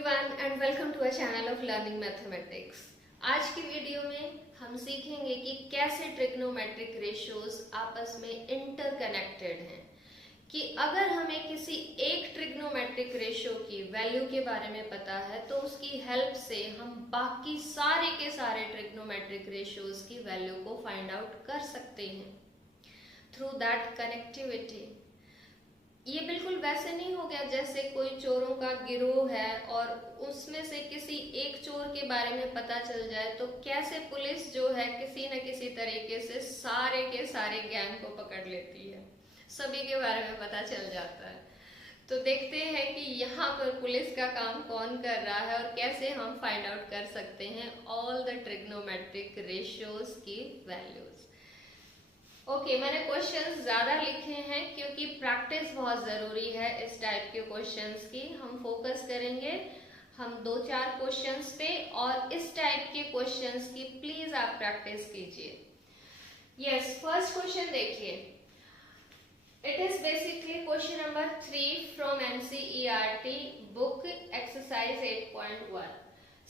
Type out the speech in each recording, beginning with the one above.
Everyone and welcome to a channel of learning mathematics. आज की video में हम सीखेंगे कि कैसे ट्रिग्नोमेट्रिक रेशियोज आपस में इंटरकनेक्टेड हैं, कि अगर हमें किसी एक ट्रिग्नोमेट्रिक रेशियो की वैल्यू के बारे में पता है तो उसकी हेल्प से हम बाकी सारे के सारे ट्रिग्नोमेट्रिक रेशियोज की वैल्यू को फाइंड आउट कर सकते हैं थ्रू दैट कनेक्टिविटी। ये बिल्कुल वैसे नहीं हो गया जैसे कोई चोरों का गिरोह है और उसमें से किसी एक चोर के बारे में पता चल जाए तो कैसे पुलिस जो है किसी न किसी तरीके से सारे के सारे गैंग को पकड़ लेती है, सभी के बारे में पता चल जाता है। तो देखते हैं कि यहाँ पर पुलिस का काम कौन कर रहा है और कैसे हम फाइंड आउट कर सकते हैं ऑल द ट्रिग्नोमेट्रिक रेशियोज की वैल्यूज। ओके, मैंने क्वेश्चंस ज्यादा लिखे हैं क्योंकि प्रैक्टिस बहुत जरूरी है इस टाइप के क्वेश्चंस की। हम फोकस करेंगे हम 2-4 क्वेश्चंस पे और इस टाइप के क्वेश्चंस की प्लीज आप प्रैक्टिस कीजिए। यस, फर्स्ट क्वेश्चन देखिए, it is basically question number 3 from NCERT book exercise 8.1।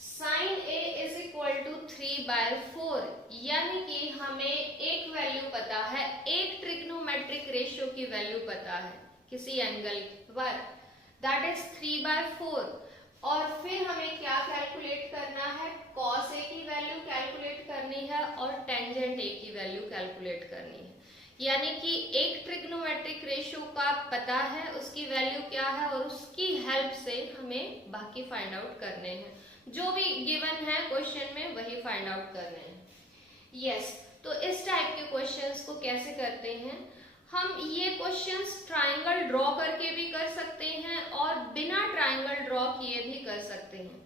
Sine A is equal to 3/4, यानी कि हमें एक वैल्यू पता है, एक ट्रिग्नोमेट्रिक रेशियो की वैल्यू पता है किसी एंगल पर, दैट इज 3/4। और फिर हमें क्या कैलकुलेट करना है, कॉस ए की वैल्यू कैलकुलेट करनी है और टेंजेंट ए की वैल्यू कैलकुलेट करनी है। यानी कि एक ट्रिग्नोमेट्रिक रेशियो का पता है, उसकी वैल्यू क्या है और उसकी हेल्प से हमें बाकी फाइंड आउट करने हैं, जो भी गिवन है क्वेश्चन में वही फाइंड आउट करने हैं। यस, तो इस टाइप के क्वेश्चंस को कैसे करते हैं, हम ये क्वेश्चंस ट्रायंगल ड्रॉ करके भी कर सकते हैं और बिना ट्रायंगल ड्रॉ किए भी कर सकते हैं।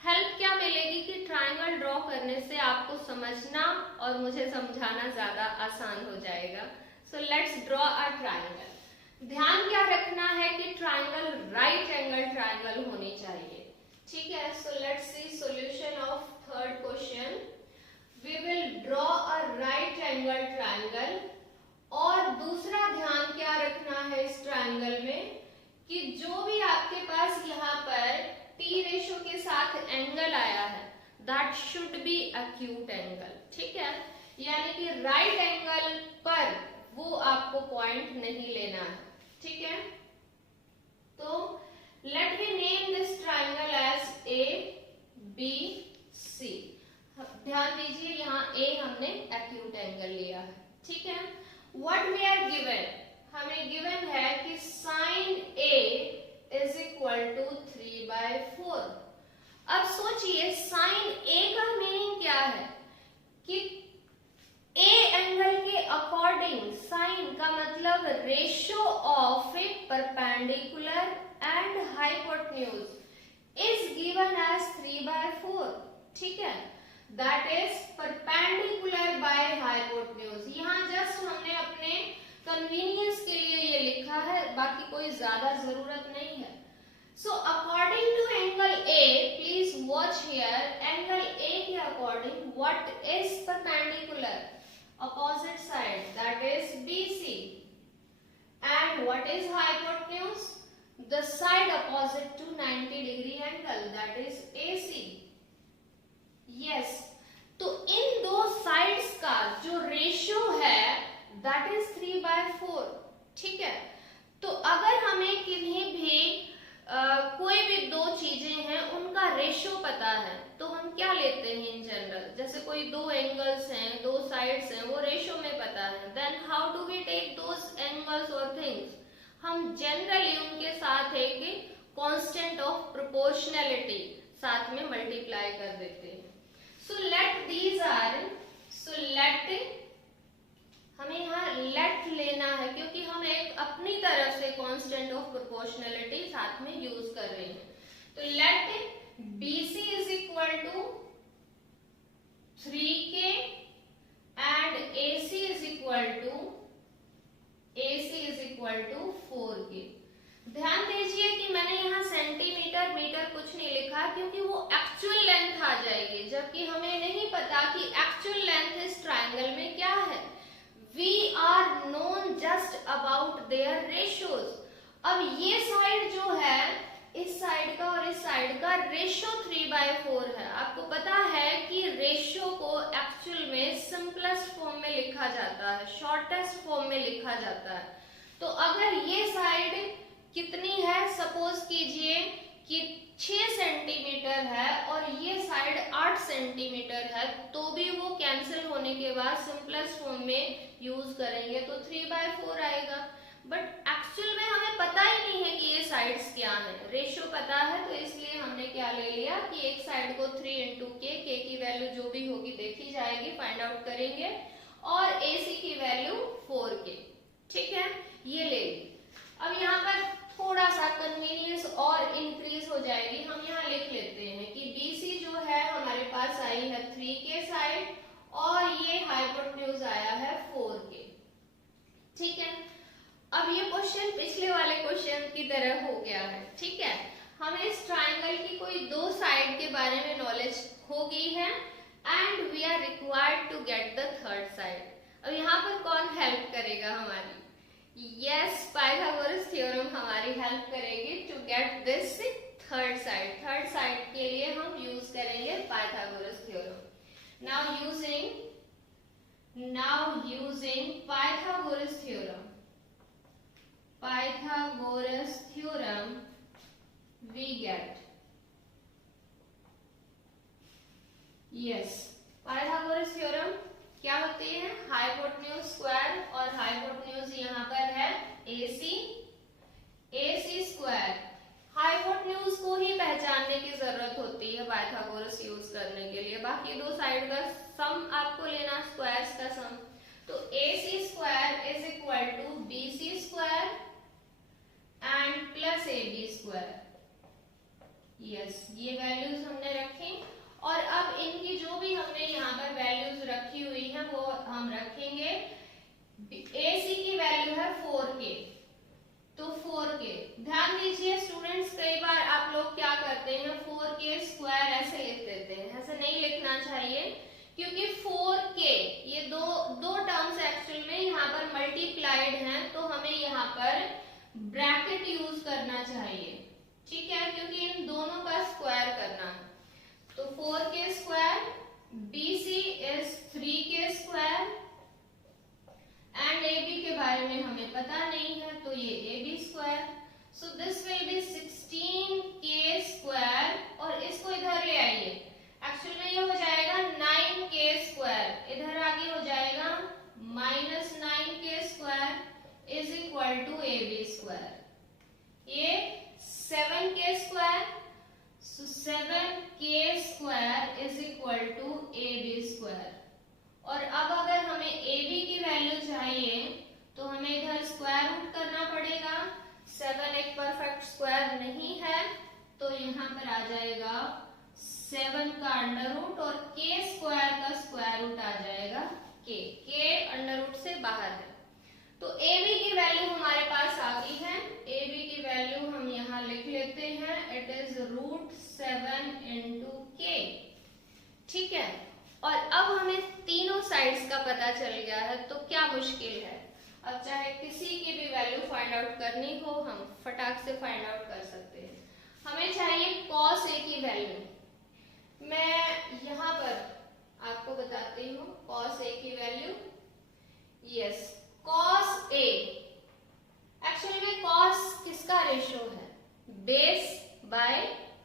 हेल्प क्या मिलेगी कि ट्रायंगल ड्रॉ करने से आपको समझना और मुझे समझाना ज्यादा आसान हो जाएगा। So let's draw a triangle. ध्यान क्या रखना है कि ट्रायंगल राइट एंगल ट्रायंगल होनी चाहिए, ठीक है। So let's see solution of third question. We will draw a right angle triangle. और दूसरा ध्यान क्या रखना है इस ट्रायंगल में कि जो भी आपके पास यहाँ पर टी रेशियो के साथ एंगल आया है that should be acute angle, ठीक है। यानी कि राइट एंगल पर वो आपको पॉइंट नहीं लेना है, ठीक है। तो let me name this triangle as A B C। ध्यान दीजिए यहाँ A हमने एक्यूट एंगल लिया है, ठीक है। What we are given, हमें गिवन है कि sin A is equal to 3/4। अब सोचिए sin A का मीनिंग क्या है कि A एंगल के अकॉर्डिंग sin का मतलब ratio of A perpendicular and hypotenuse is given as 3/4, ठीक है। That is perpendicular by hypotenuse। यहाँ जस्ट हमने अपने कन्वीनियंस के लिए ये लिखा है, बाकी कोई ज्यादा जरूरत नहीं है। So according to angle A, please watch here, angle A के according what is perpendicular? Opposite side, that is BC। And what is hypotenuse? The side opposite to 90° angle, that is AC। Yes, तो इन दो sides का जो ratio है that is 3/4, ठीक है। तो अगर हमें किन्हीं भी कोई भी दो चीजें हैं उनका रेशियो पता है तो हम क्या लेते हैं इन जनरल, जैसे कोई दो एंगल्स हैं, दो साइड्स हैं, वो रेशियो में पता है, then how do we take those angles और थिंग्स, हम जनरली उनके साथ एक कांस्टेंट ऑफ प्रोपोर्शनैलिटी साथ में मल्टीप्लाई कर देते हैं। So let these are, so let हमें यहाँ लेट लेना है क्योंकि हम एक अपनी तरफ से कांस्टेंट ऑफ प्रोपोर्शनैलिटी साथ में यूज कर रहे हैं। तो let BC is equal to 3K and AC is equal to 4K। ध्यान दीजिए कि मैंने यहाँ सेंटीमीटर मीटर कुछ नहीं लिखा क्योंकि वो एक्चुअल लेंथ आ जाएगी, जबकि हमें नहीं पता कि एक्चुअल लेंथ इस ट्रायंगल में क्या है। We are known just about their ratios। अब ये साइड जो है इस साइड का और इस साइड का रेशो 3/4 है। आपको पता है कि रेशो को एक्चुअल में सिंपलेस्ट फॉर्म में लिखा जाता है, शॉर्टेस्ट फॉर्म में लिखा जाता है। तो अगर ये साइड कितनी है, सपोज कीजिए कि 6 सेंटीमीटर है और ये साइड 8 सेंटीमीटर है, तो भी वो कैंसिल होने के बाद सिंपलेस्ट फॉर्म में यूज करेंगे तो 3/4 आएगा। बट एक्चुअल में हमें पता ही नहीं है कि ये साइड्स क्या है, रेशियो पता है, तो इसलिए हमने क्या ले लिया कि एक साइड को 3 इंटू के की वैल्यू जो भी होगी देखी जाएगी, फाइंड आउट करेंगे, और AC की वैल्यू 4K। ठीक है, ये ले ली। अब यहाँ पर थोड़ा सा कन्वीनियंस और इंक्रीज हो जाएगी, हम यहाँ लिख लेते हैं कि BC जो है हमारे पास आई है 3K साइड और ये हाइपोटेन्यूज आया है 4K। ठीक है, अब ये क्वेश्चन पिछले वाले क्वेश्चन की तरह हो गया है। ठीक है, हमें इस ट्राइंगल की कोई दो साइड के बारे में नॉलेज हो गई है and we are required to get the third side. अब यहाँ पर कौन हेल्प करेगा हमारी? यस, पाइथागोरस थ्योरम हमारी हेल्प करेगी to get this third side. Third side के लिए हम यूज करेंगे Pythagoras theorem. Now using Pythagoras theorem, we get, yes, Pythagoras theorem क्या होती है? हाइपोटेन्यूज स्क्वायर, और हाइपोटेन्यूज यहाँ पर है AC स्क्वायर। हाइपोटेन्यूज को ही पहचानने की जरूरत होती है पाइथागोरस यूज करने के लिए, बाकी दो साइड का सम आपको लेना, स्क्वायर्स का सम। तो AC square is equal to BC square and plus AB square. Yes, ये वैल्यूज हमने रखी, और अब इनकी जो भी हमने यहाँ पर वैल्यूज रखी हुई हैं वो हम रखेंगे। AC की वैल्यू है 4K, तो 4K, ध्यान दीजिए स्टूडेंट्स, कई बार आप लोग क्या करते हैं 4K स्क्वायर ऐसे लिख देते हैं, ऐसे नहीं लिखना चाहिए, क्योंकि 4K ये दो टर्म्स एक्चुअल में यहाँ पर मल्टीप्लाइड हैं, तो हमें यहाँ पर ब्रैकेट यूज करना चाहिए। ठीक है, क्योंकि इन दोनों का स्क्वायर करना है। तो 4K square, BC is 3K square and AB के बारे में हमें पता नहीं है, तो ये AB square. So this will be 16K square, और इसको इधर ले आइए, एक्चुअल में ये हो जाएगा 9K स्क्वायर, इधर आगे हो जाएगा -9K square is equal to AB square. ये 7K square, so 7K square is equal to AB square. और अब अगर हमें AB की वैल्यू चाहिए तो हमें इधर स्क्वायर रूट करना पड़ेगा। 7 एक परफेक्ट स्क्वायर नहीं है, तो यहाँ पर आ जाएगा 7 का अंडर रूट, और K स्क्वायर का स्क्वायर रूट आ जाएगा K अंडर रूट से बाहर है। तो AB की वैल्यू हमारे पास आ गई है। AB की वैल्यू हम यहाँ लिख लेते हैं, इट इज √7 इंटू K। ठीक है, और अब हमें तीनों साइड्स का पता चल गया है, तो क्या मुश्किल है? अब चाहे किसी की भी वैल्यू फाइंड आउट करनी हो, हम फटाक से फाइंड आउट कर सकते हैं। हमें चाहिए cos A की वैल्यू। मैं यहाँ पर आपको बताती हूँ cos A की value. Yes, cos A actually में cos किसका रेशियो है? Base by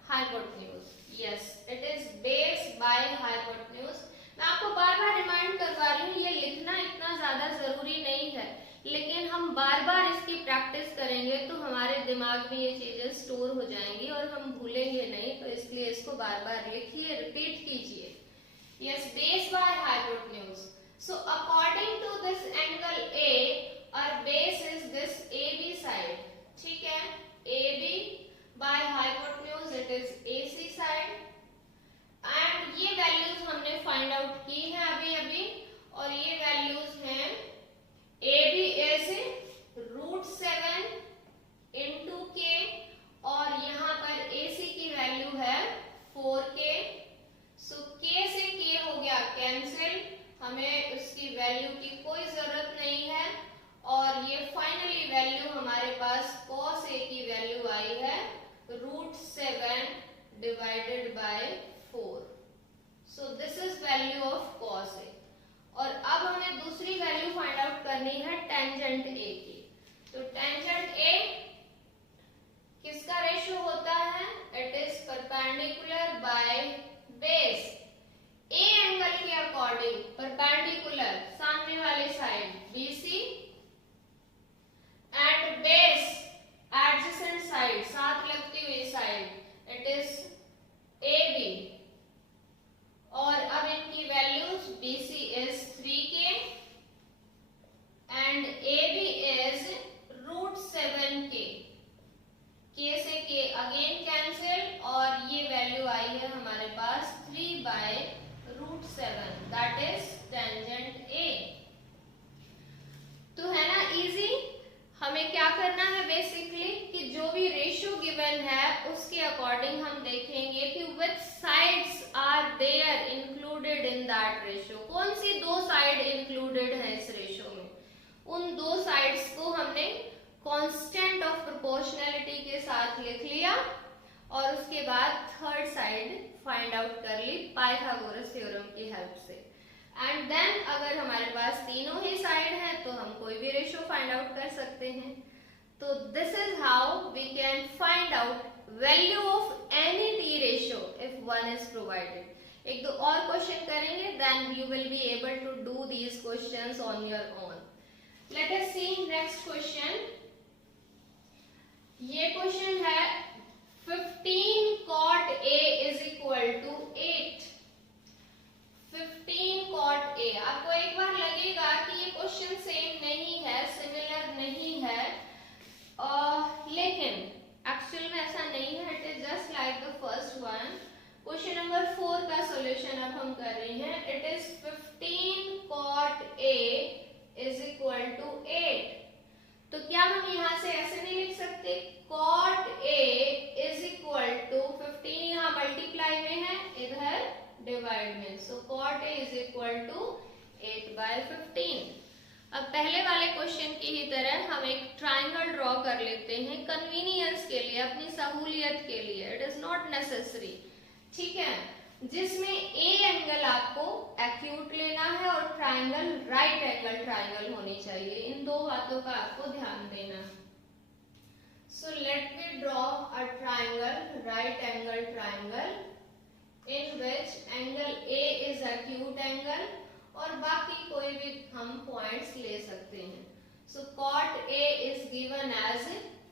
hypotenuse. Yes, it is base by hypotenuse. मैं आपको बार बार रिमाइंड करवा रही हूँ, ये लिखना इतना ज्यादा जरूरी नहीं है, लेकिन हम बार बार इसकी प्रैक्टिस करेंगे तो हमारे दिमाग में ये चीजें स्टोर हो जाएंगी और हम भूलेंगे नहीं, तो इसलिए इसको बार बार लिखिए, रिपीट कीजिए। Yes, base by hypotenuse. So according to this angle A, our base is this AB side। ठीक है, AB by hypotenuse it is AC side, and ये वैल्यूज हमने फाइंड आउट की है अभी, और ये वैल्यूज हैं AB is √7 इंटू K, और यहाँ पर AC की वैल्यू है 4K। सो K से K हो गया कैंसिल, हमें उसकी वैल्यू की कोई जरूरत नहीं है, और ये फाइनली वैल्यू हमारे पास cos A की वैल्यू आई है √7 7 दैट इज टेंजेंट ए। तो है ना इजी। हमें क्या करना है बेसिकली कि जो भी रेशियो गिवन है उसके अकॉर्डिंग हम देखेंगे कि which sides are there included in that ratio. कौन सी दो साइड इंक्लूडेड है इस रेशियो में, उन दो साइड्स को हमने कांस्टेंट ऑफ प्रोपोर्शनैलिटी के साथ लिख लिया और उसके बाद थर्ड साइड फाइंड आउट कर ली पाइथागोरस थ्योरम की हेल्प से। एंड देन अगर हमारे पास तीनों ही साइड है तो हम कोई भी रेशियो फाइंड आउट कर सकते हैं। तो this is how we can find out value of any T ratio if one is provided. एक दो और क्वेश्चन करेंगे, then you will be able to do these questions on your own. Let us see next question. ये question है 15 cot A is equal to 8। 15 cot A। आपको एक बार लगेगा कि ये क्वेश्चन सेम नहीं है, सिमिलर नहीं है, लेकिन एक्चुअल में ऐसा नहीं है। It is just like the first one. Question number 4 का सॉल्यूशन अब हम कर रहे हैं। It is 15 cot A is equal to 8। तो क्या हम यहाँ से ऐसे नहीं लिख सकते cot A is equal to 15, यहाँ मल्टीप्लाई में है, इधर डिवाइड में। सो cot A is equal to 8/15। अब पहले वाले क्वेश्चन की ही तरह हम एक ट्राइंगल ड्रॉ कर लेते हैं कन्वीनियंस के लिए, अपनी सहूलियत के लिए। इट इज नॉट नेसेसरी, ठीक है, जिसमें ए एंगल आपको एक्यूट लेना है और ट्राइंगल राइट एंगल ट्राइंगल होनी चाहिए। इन दो बातों का आपको ध्यान देना। So let me draw a triangle, right angle triangle in which angle A is acute angle और बाकी कोई भी हम पॉइंट्स ले सकते हैं। So cot A is given as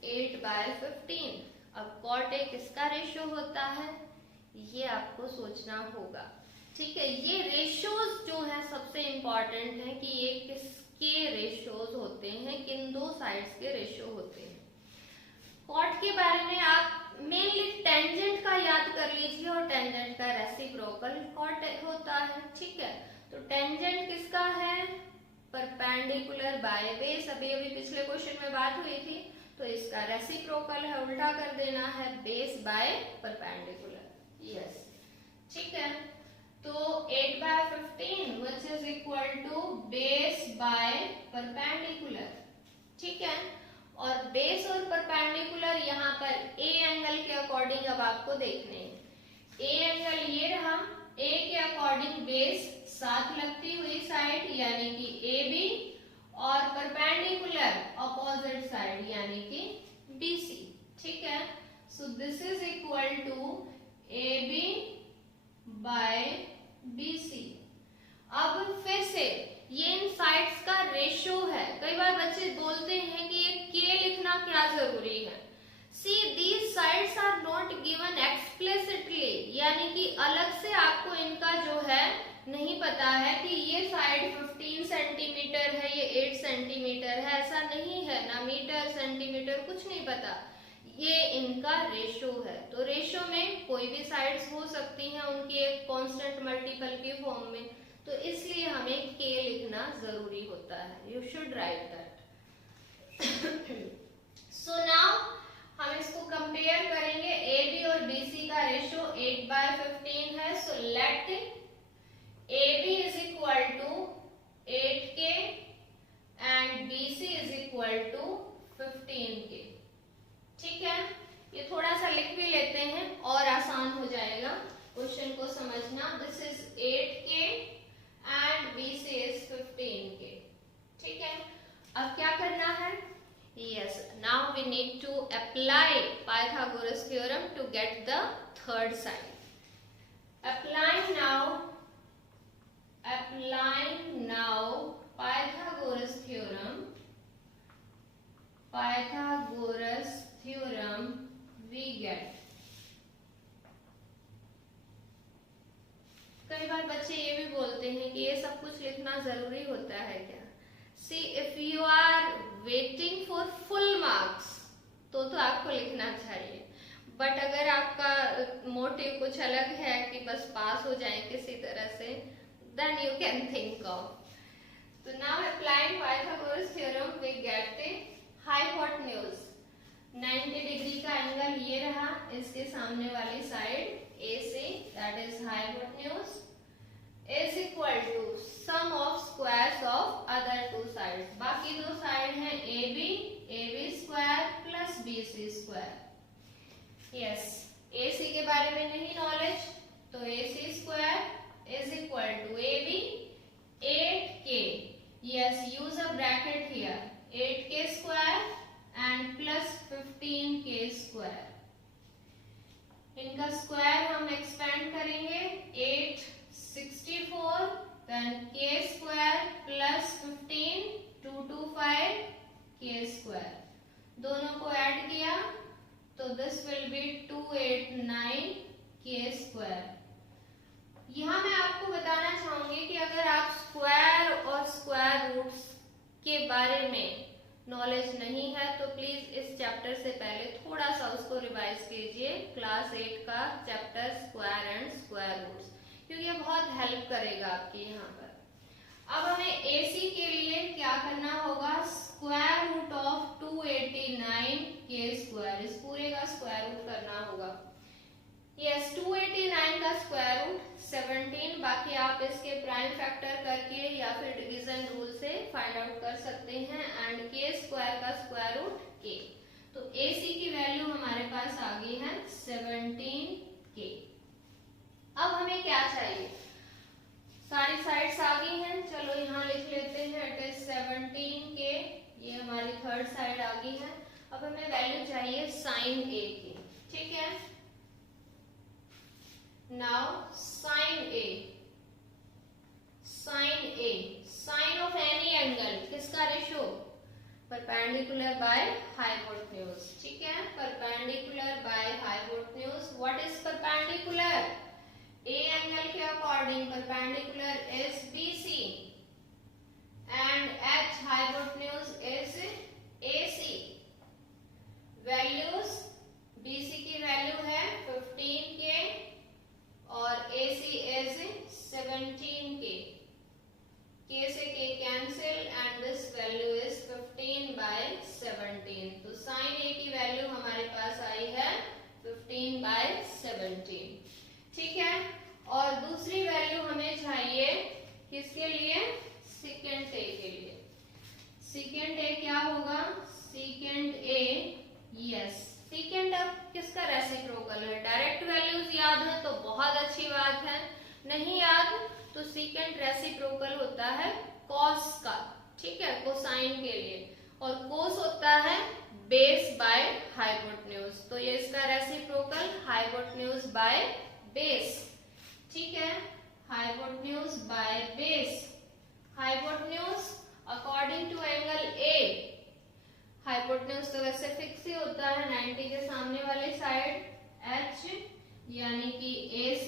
8/15। अब cot A किसका रेशियो होता है ये आपको सोचना होगा, ठीक है। ये रेशियोज जो है सबसे इंपॉर्टेंट है कि ये किसके रेशियोज होते हैं, किन दो साइड्स के रेशियो होते हैं। कॉट के बारे में आप मेनली टेंजेंट का याद कर लीजिए और टेंजेंट का रेसिप्रोकल कॉट होता है, ठीक है। तो टेंजेंट किसका है, परपेंडिकुलर बाय बेस। अभी पिछले क्वेश्चन में बात हुई थी। तो इसका रेसिप्रोकल है, उल्टा कर देना है, बेस बाय परपेंडिकुलर। यस, ठीक है। तो 8/15 which is equal to base by perpendicular, ठीक है। और बेस और परपेंडिकुलर यहाँ पर ए एंगल के अकॉर्डिंग अब आपको देखने हैं। ए एंगल ये रहा, ए के अकॉर्डिंग बेस साथ लगती हुई साइड यानी कि ए बी और परपेंडिकुलर अपोजिट साइड यानी कि बी सी, ठीक है। So this is equal to A B by B C. अब फिर से ये इन साइड्स का रेशियो है। कई बार बच्चे बोलते हैं कि ये के लिखना क्या जरूरी है। See these sides are not given explicitly, यानी कि अलग से आपको इनका जो है नहीं पता है कि ये साइड 15 सेंटीमीटर है, ये 8 सेंटीमीटर है, ऐसा नहीं है ना, मीटर सेंटीमीटर कुछ नहीं पता, ये इनका रेशियो है। तो रेशियो में कोई भी साइड्स हो सकती हैं उनकी एक कांस्टेंट मल्टीपल के फॉर्म में, तो इसलिए हमें के लिखना जरूरी होता है। You should write that. So now हम इसको कंपेयर करेंगे। ए बी और बी सी का रेशियो 8/15 है। So let A B is equal to 8K and B C is equal to 15K, ठीक है। ये थोड़ा सा लिख भी लेते हैं और आसान हो जाएगा क्वेश्चन को समझना। This is 8K and B C is 15K, ठीक है। अब क्या करना है, yes, now we need to apply Pythagoras theorem to get the third side. Applying now Pythagoras theorem we get। कई बार बच्चे ये भी बोलते हैं कि ये सब कुछ लिखना जरूरी होता है क्या। See, if you are waiting for full marks, तो आपको लिखना चाहिए, बट अगर आपका मोटिव कुछ अलग है कि बस पास हो जाए किसी तरह से, then you can think of. So now applying Pythagoras theorem, we get the hypotenuse. 90 degree का एंगल ये रहा इसके सामने वाली side AC, that is hypotenuse, is equal to sum of squares of other two sides. बाकी दो side हैं AB square plus BC square. Yes, AC के बारे में नहीं नॉलेज, तो AC square is equal to AB 8K. Yes, use a bracket here. 8K square and plus 15K square. इनका square हम एक्सपेंड करेंगे 864, then K square plus 15 225 K square. दोनों को ऐड किया तो this will be 289 K square. यहाँ मैं आपको बताना चाहूंगी कि अगर आप स्क्वायर और स्क्वायर रूट्स के बारे में नॉलेज नहीं है तो प्लीज इस चैप्टर से पहले थोड़ा सा उसको रिवाइज कीजिए, क्लास 8 का chapter square and square roots, क्योंकि ये बहुत हेल्प करेगा आपकी यहाँ पर। अब हमें AC के लिए क्या करना होगा, स्क्वायर रूट ऑफ 289 के स्क्वायर, इस पूरे का स्क्वायर रूट करना होगा। यस, 289 का स्क्वायर रूट 17, बाकी आप इसके प्राइम फैक्टर करके या फिर डिवीजन रूल से फाइंड आउट कर सकते हैं, एंड के स्क्वायर का स्क्वायर रूट के। तो AC की वैल्यू हमारे पास आ गई है 17K। अब हमें क्या चाहिए, सारी साइड्स आ गई हैं, चलो यहाँ लिख लेते हैं, इट इज 17K, ये हमारी थर्ड साइड आ गई है। अब हमें वैल्यू चाहिए साइन A की, ठीक है। Now sin A, sin of any angle, किसका रेशो, परपेंडिकुलर बाय हाइपोटेन्यूज, ठीक है, perpendicular by hypotenuse. What is perpendicular, A angle के according perpendicular is BC and H hypotenuse is AC। Values, BC की value है 15K और AC is 17K. K से K cancel and this value is 15 by 17. तो sin A की value हमारे पास आई है 15 by 17, ठीक है। और दूसरी वैल्यू हमें चाहिए किसके लिए, सेकेंड A के लिए। सेकेंड A क्या होगा, सेकेंड A, यस, सेकेंड अब किसका रेसिप्रोकल है, डायरेक्ट वैल्यूज याद है तो बहुत अच्छी बात है, नहीं याद तो सेकेंड रेसिप्रोकल होता है कॉस का, ठीक है, कोसाइन के लिए, और कोस होता है बेस बाय हाइपोटेन्यूज, तो ये इसका रेसिप्रोकल हाइपोटेन्यूज बाय बेस, ठीक है, hypotenuse by base. Hypotenuse according to angle A, hypotenuse तो वैसे फिक्स ही होता है 90 के सामने वाली साइड H, यानी कि AC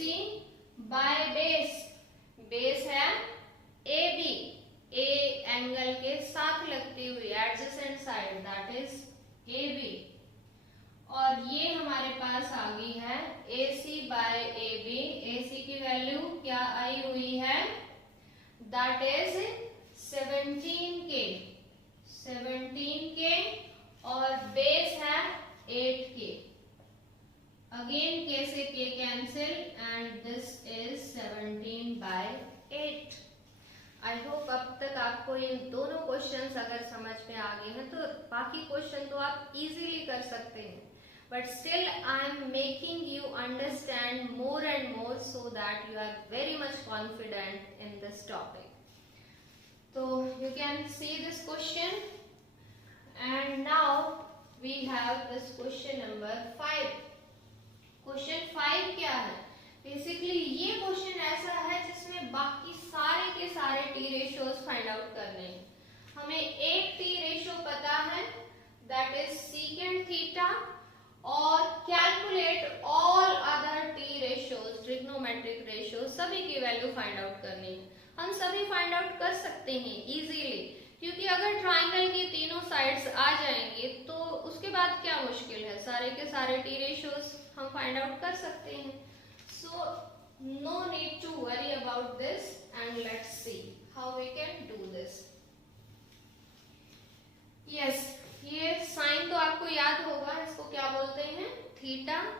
बाय बेस, बेस है AB, A एंगल के साथ लगती हुई adjacent side, that is AB, और ये हमारे पास आ गई है AC बाय AB। AC की वैल्यू क्या आई हुई है, दैट इज 17K, 17K, और बेस है 8K। अगेन K से K cancel and this is 17 by 8। I hope अब तक आपको ये दोनों क्वेश्चंस अगर समझ में आ गए हैं तो बाकी क्वेश्चन तो आप इजीली कर सकते हैं, but still I am making you understand more and more so that you are very much confident in this topic. So you can see this question, and now we have this question number 5. Question 5 क्या है, basically ये question ऐसा है जिसमें बाकी सारे के सारे टी रेशियोज फाइंड आउट करने हैं। हमें एक टी रेशियो पता है, दैट इज सीकेंट थीटा, और calculate all other T ratios, trigonometric ratios, सभी की वैल्यू फाइंड आउट करनी है। हम सभी फाइंड आउट कर सकते हैं इजीली, क्योंकि अगर ट्राइंगल की तीनों साइड्स आ जाएंगे तो उसके बाद क्या मुश्किल है, सारे के सारे टी रेशियोज हम फाइंड आउट कर सकते हैं। So no need to worry about this and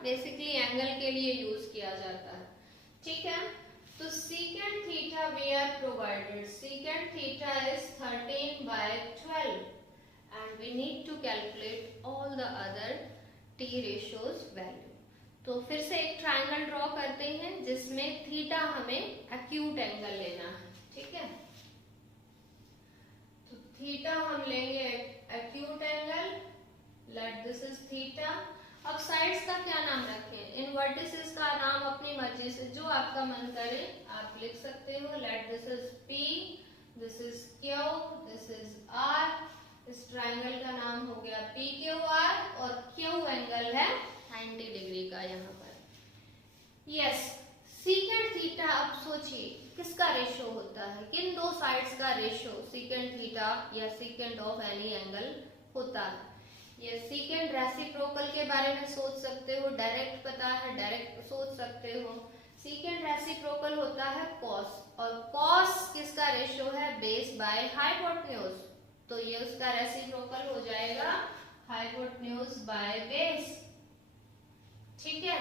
basically angle के लिए यूज किया जाता है, ठीक है। तो secant theta we are provided, secant theta is 13/12 and we need to calculate all the other t ratios value। तो फिर से एक ट्रायंगल ड्रॉ करते हैं जिसमें थीटा हमें एक्यूट एंगल लेना है, ठीक है। तो थीटा हम लेंगे acute angle, let this is theta. अब साइड्स का क्या नाम रखें? इन वर्टिसेस का नाम अपनी मर्जी से जो आपका मन करे आप लिख सकते हो। Late this is P, this is Q, this is R। इस ट्रायंगल का नाम हो गया PQR और Q एंगल है 90 डिग्री का यहाँ पर। यस, सीकेंट थीटा, अब सोचिए किसका रेशो होता है, किन दो साइड्स का रेशो सीकेंट थीटा या सीकेंट ऑफ एनी एंगल होता है। ये सीकेंट रेसिप्रोकल के बारे में सोच सकते हो, डायरेक्ट पता है डायरेक्ट सोच सकते हो। सीकेंट रेसिप्रोकल होता है कॉस, और कॉस किसका रेशो है? Base by hypotenuse. तो ये उसका रेसिप्रोकल हो जाएगा हाइपोटेन्यूज बाय बेस, ठीक है।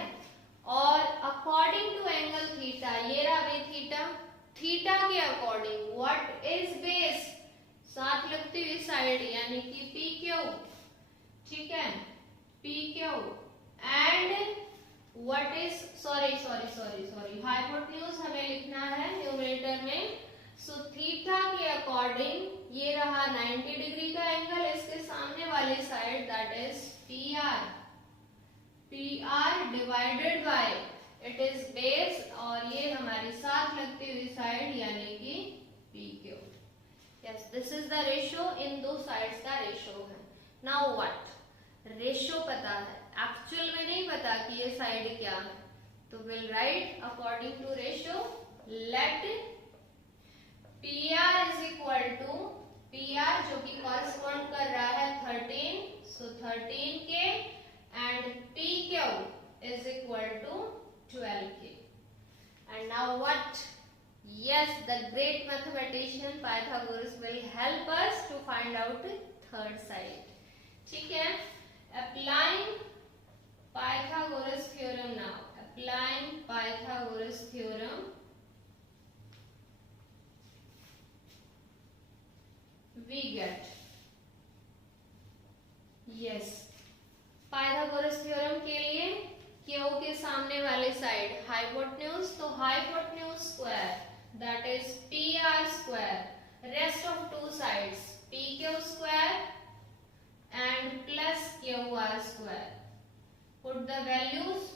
और अकॉर्डिंग टू एंगल थीटा, ये रहा बे थीटा, थीटा के अकॉर्डिंग व्हाट इज बेस, साथ लगती हुई साइड यानी कि PQ, ठीक है, PQ and what is sorry hypotenuse हमें लिखना है न्यूमरेटर में। सो थीटा के अकॉर्डिंग ये रहा 90 डिग्री का एंगल, इसके सामने वाली side that is PR divided by it is base, और ये हमारी साथ लगती हुई साइड यानी कि PQ। Yes, this is the ratio, इन दो साइड्स का रेशो है। नाउ व्हाट, रेशो पता है, एक्चुअल में नहीं पता कि ये साइड क्या है, तो will write according to ratio. Let PR is equal to PR जो कि कॉरेस्पॉन्ड कर रहा है 13, so 13K and PQ is equal to 12K। And now what, yes, the great mathematician Pythagoras will help us to find out third side, ठीक है। Applying Pythagoras theorem now, applying Pythagoras theorem, we get, yes, Pythagoras theorem के लिए Q के सामने वाले side hypotenuse, तो hypotenuse square that is PR square, rest of two sides PQ square and plus QR square। put the values,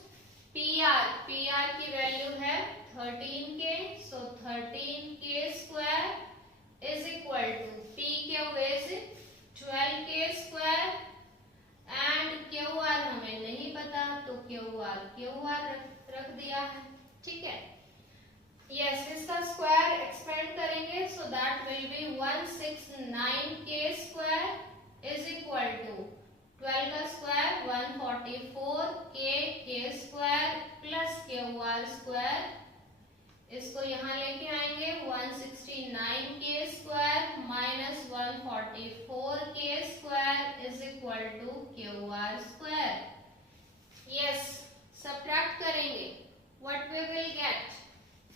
PR की value है 13K, so 13K square is equal to PQ is 12K square and QR हमें नहीं पता तो QR रख दिया है, ठीक है। यस, इसका स्क्वायर एक्सपेंड करेंगे, so that will be 169K square is equal to 12 का square 144K square plus QR square, इसको यहाँ लेके आएंगे 169K square minus 144K square is equal to QR square. Yes, subtract करेंगे, what we will get,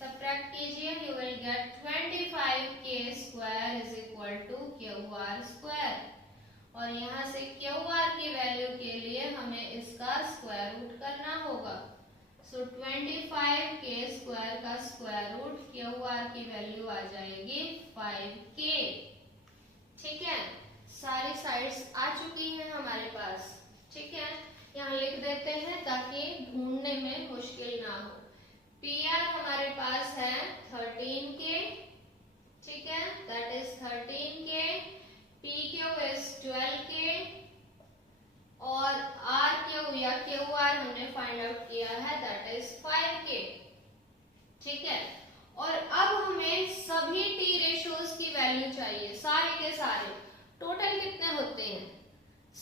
subtract कीजिए, you will get 25K square is equal to QR square, और यहाँ से QR की वैल्यू के लिए हमें इसका स्क्वायर रूट करना होगा। सो 25K स्क्वायर का स्क्वायर रूट QR की वैल्यू आ जाएगी 5K, ठीक है। सारी साइड्स आ चुकी हैं हमारे पास, ठीक है। यहाँ लिख देते हैं ताकि ढूंढने में मुश्किल ना हो। PR हमारे पास है 13K, ठीक है, that is 13K, PQ is 12K और RQ या QR हमने फाइंड आउट किया है दैट इज 5K, ठीक है। और अब हमें सभी T रेशियोज की वैल्यू चाहिए, सारे के सारे, टोटल कितने होते हैं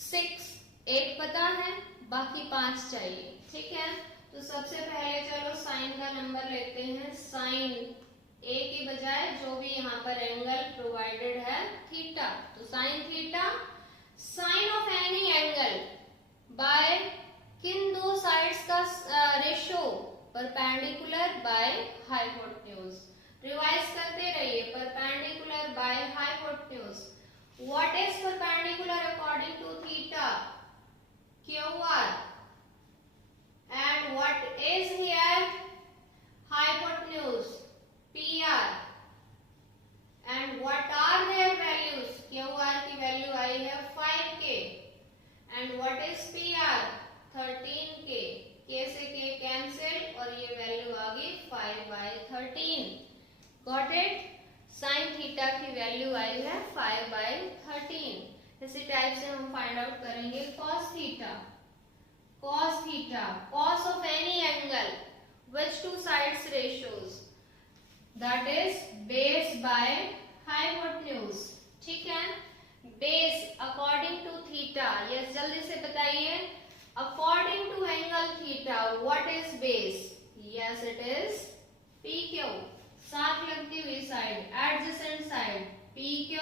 6, एक पता है बाकी 5 चाहिए, ठीक है। तो सबसे पहले चलो साइन का नंबर लेते हैं, साइन A की बजाय जो भी यहाँ पर एंगल प्रोवाइडेड है थीटा, तो sine theta, sine of any angle by किन दो साइड्स का ratio? Perpendicular by hypotenuse. Revise करते रहिए, perpendicular by hypotenuse. What is perpendicular according to theta? QR. And what is here? Hypotenuse, PR. And what are their values? QR की value आई है 5K. And what is PR? 13K. K से K cancel और ये value आ गई 5/13. Got it? Sine theta की value आई है 5/13. इसी type से हम फाइंड आउट करेंगे cos theta. Cos theta, cos of any angle, which two sides ratios? That is base by hypotenuse. ठीक है, base according to theta. Yes, जल्दी से बताइए. According to angle theta, what is base? Yes, it is PQ. साथ लगती हुई side, adjacent side PQ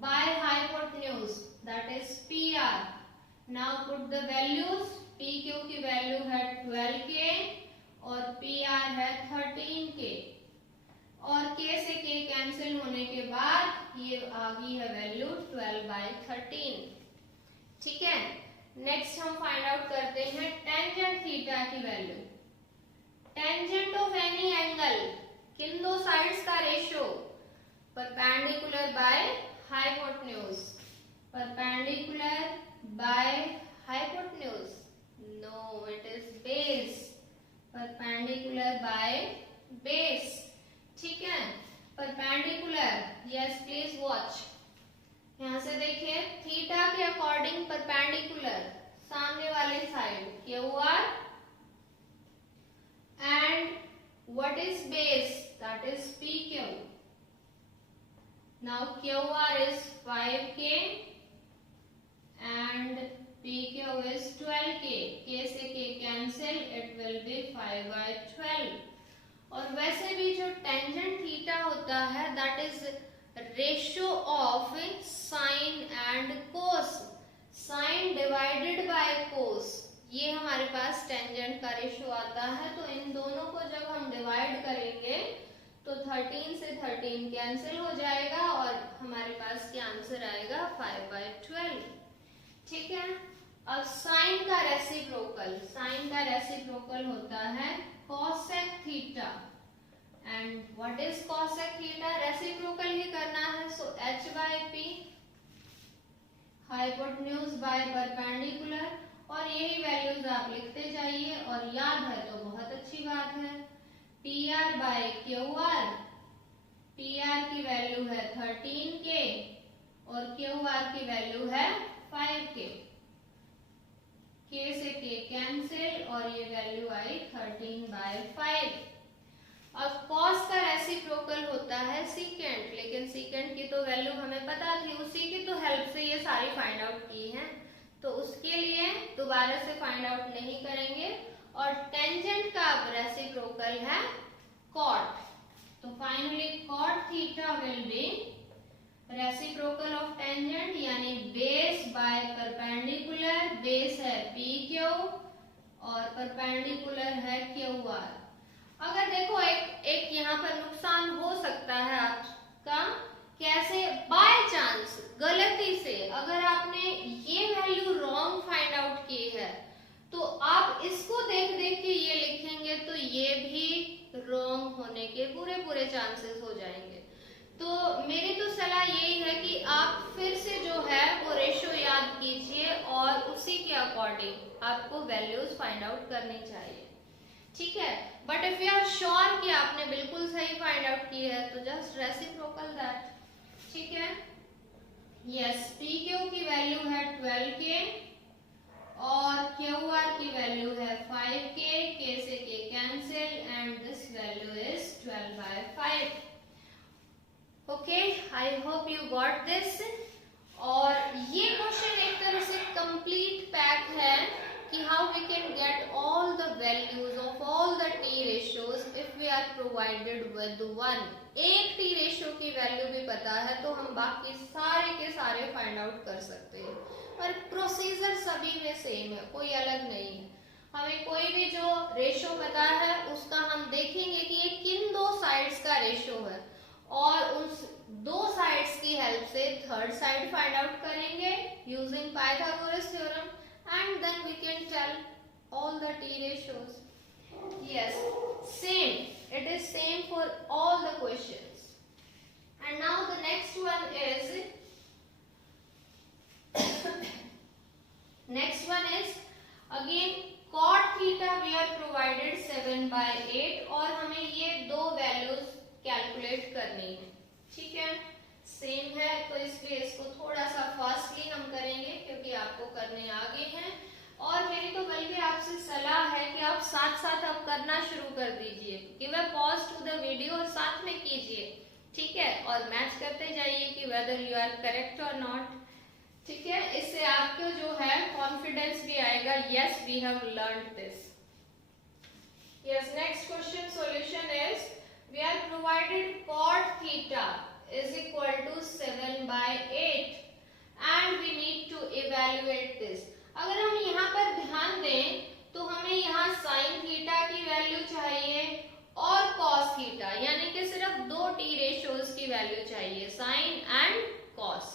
by hypotenuse, that is PR. Now put the values. PQ की value है 12K और PR है 13K और K से K कैंसिल होने के बाद ये आ गई है वैल्यू 12/13. ठीक है, नेक्स्ट हम फाइंड आउट करते हैं टेंजेंट थीटा की value. Tangent of any angle, किन दो साइड्स का ratio? Perpendicular by hypotenuse. Perpendicular by hypotenuse. No, it is base. Perpendicular by base. ठीक है, perpendicular. Yes, please watch. यहाँ से देखिए, थीटा के अकॉर्डिंग परपेंडिकुलर सामने वाले side QR. And what is base? That is PQ. Now QR is 5K and PQ is 12K. K से K cancel, it will be 5/12. और वैसे भी जो टेंजेंट थीटा होता है that is ratio of sin and cos. sin divided by cos. ये हमारे पास tangent का रेशियो आता है. तो इन दोनों को जब हम डिवाइड करेंगे तो 13 से 13 कैंसिल हो जाएगा और हमारे पास क्या आंसर आएगा 5/12. ठीक है, अब साइन का रेसिप्रोकल. साइन का रेसिप्रोकल होता है cosec theta. And what is cosec theta? Reciprocal ही करना है. So H/P hypotenuse by perpendicular. और यही वैल्यूज आप लिखते जाइए और याद है तो बहुत अच्छी बात है. PR/QR. PR की वैल्यू है 13K और QR की वैल्यू है 5K. K से K कैंसिल और ये वैल्यू आई 13/5. अब cos का रेसिप्रोकल होता है सीकेंट. लेकिन सीकेंट की तो वैल्यू हमें पता थी, उसी की तो हेल्प से ये सारी फाइंड आउट की है. तो उसके लिए दोबारा से फाइंड आउट नहीं करेंगे. और टेंजेंट का अब रेसिप्रोकल है cot. तो finally cot theta will be reciprocal of tangent यानी बेस बाय परपेंडिकुलर. बेस है PQ और परपेंडिकुलर है QR. अगर देखो एक यहाँ पर नुकसान हो सकता है आपका. कैसे? बाय चांस गलती से अगर आपने ये वैल्यू रॉन्ग फाइंड आउट की है तो आप इसको देख देख के ये लिखेंगे तो ये भी रॉन्ग होने के पूरे चांसेस हो जाएंगे. तो मेरी तो सलाह यही है कि आप फिर से जो है वो रेशियो याद कीजिए और उसी के अकॉर्डिंग आपको वैल्यूज फाइंड आउट करनी चाहिए. ठीक है, but if you are sure कि आपने बिल्कुल सही फाइंड आउट की है तो जस्ट रेसिप्रोकल दैट. ठीक है, यस, PQ की वैल्यू है 12K और QR की वैल्यू है 5K. K से K cancel and this value is 12/5. Okay, I hope you got this. और ये क्वेश्चन एक तरह से कंप्लीट पैक है कि how we can get all the values of all the T ratios if we are provided with one. एक T ratio की value भी पता है तो हम बाकी सारे के सारे फाइंड आउट कर सकते हैं. और प्रोसीजर सभी में सेम है, कोई अलग नहीं है। हमें कोई भी जो रेशो पता है उसका हम देखेंगे कि ये किन दो साइड्स का रेशो है और उन दो साइड्स की हेल्प से थर्ड साइड फाइंड आउट करेंगे using Pythagoras theorem and then we can tell all the t ratios. Yes, same. It is same for all the questions. And now the next one is next one is again cot theta we are provided 7/8 और हमें ये दो values calculate करनी है, ठीक है। Same है तो इसलिए इसको थोड़ा सा फास्टली हम करेंगे क्योंकि आपको करने आगे हैं और मेरी तो बल्कि आपसे सलाह है कि आप साथ साथ अब करना शुरू कर दीजिए, give a pause to the video और साथ में कीजिए, ठीक है। और मैच करते जाइए कि वेदर यू आर करेक्ट और नॉट, ठीक है। इससे आपको जो है कॉन्फिडेंस भी आएगा, yes we have learned this. Yes, next question solution is we are provided cot theta is equal to 7/8 and we need to evaluate this. अगर हम यहाँ पर ध्यान दें तो हमें यहाँ साइन थीटा की वैल्यू चाहिए और कॉस थीटा, यानी कि सिर्फ दो टी रेशियोज की वैल्यू चाहिए, साइन एंड कॉस,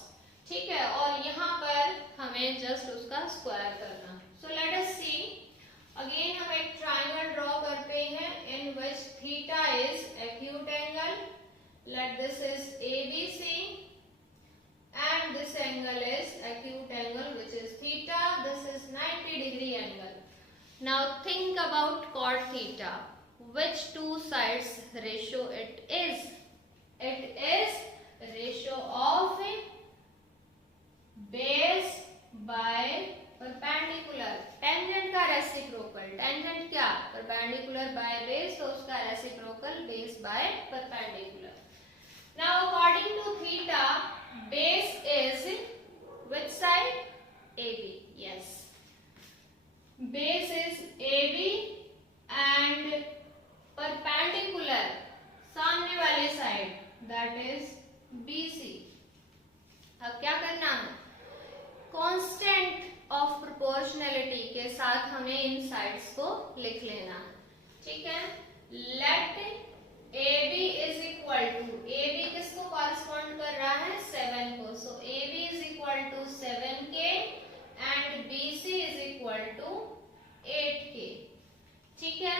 ठीक है। और यहाँ पर हमें जस्ट उसका स्क्वायर करना। So let us see again, हम एक ट्राइंगल ड्रॉ करते हैं in which theta is acute angle, let this is ABC and this angle is acute angle which is theta, this is 90-degree angle. Now think about cot theta, which two sides ratio it is? It is ratio of base by perpendicular, tangent का reciprocal, tangent क्या perpendicular by base, तो उसका reciprocal base by perpendicular. Now according to theta base is which side? AB. Yes, base is AB and perpendicular सामने वाली side that is BC. अब क्या करना है, कांस्टेंट ऑफ प्रोपोर्शनैलिटी के साथ हमें इन साइड्स को लिख लेना है, ठीक है। Let AB is equal to, AB किसको कॉरेस्पॉन्ड कर रहा है, 7 को, सो AB is equal to 7K and BC is equal to 8K, ठीक है।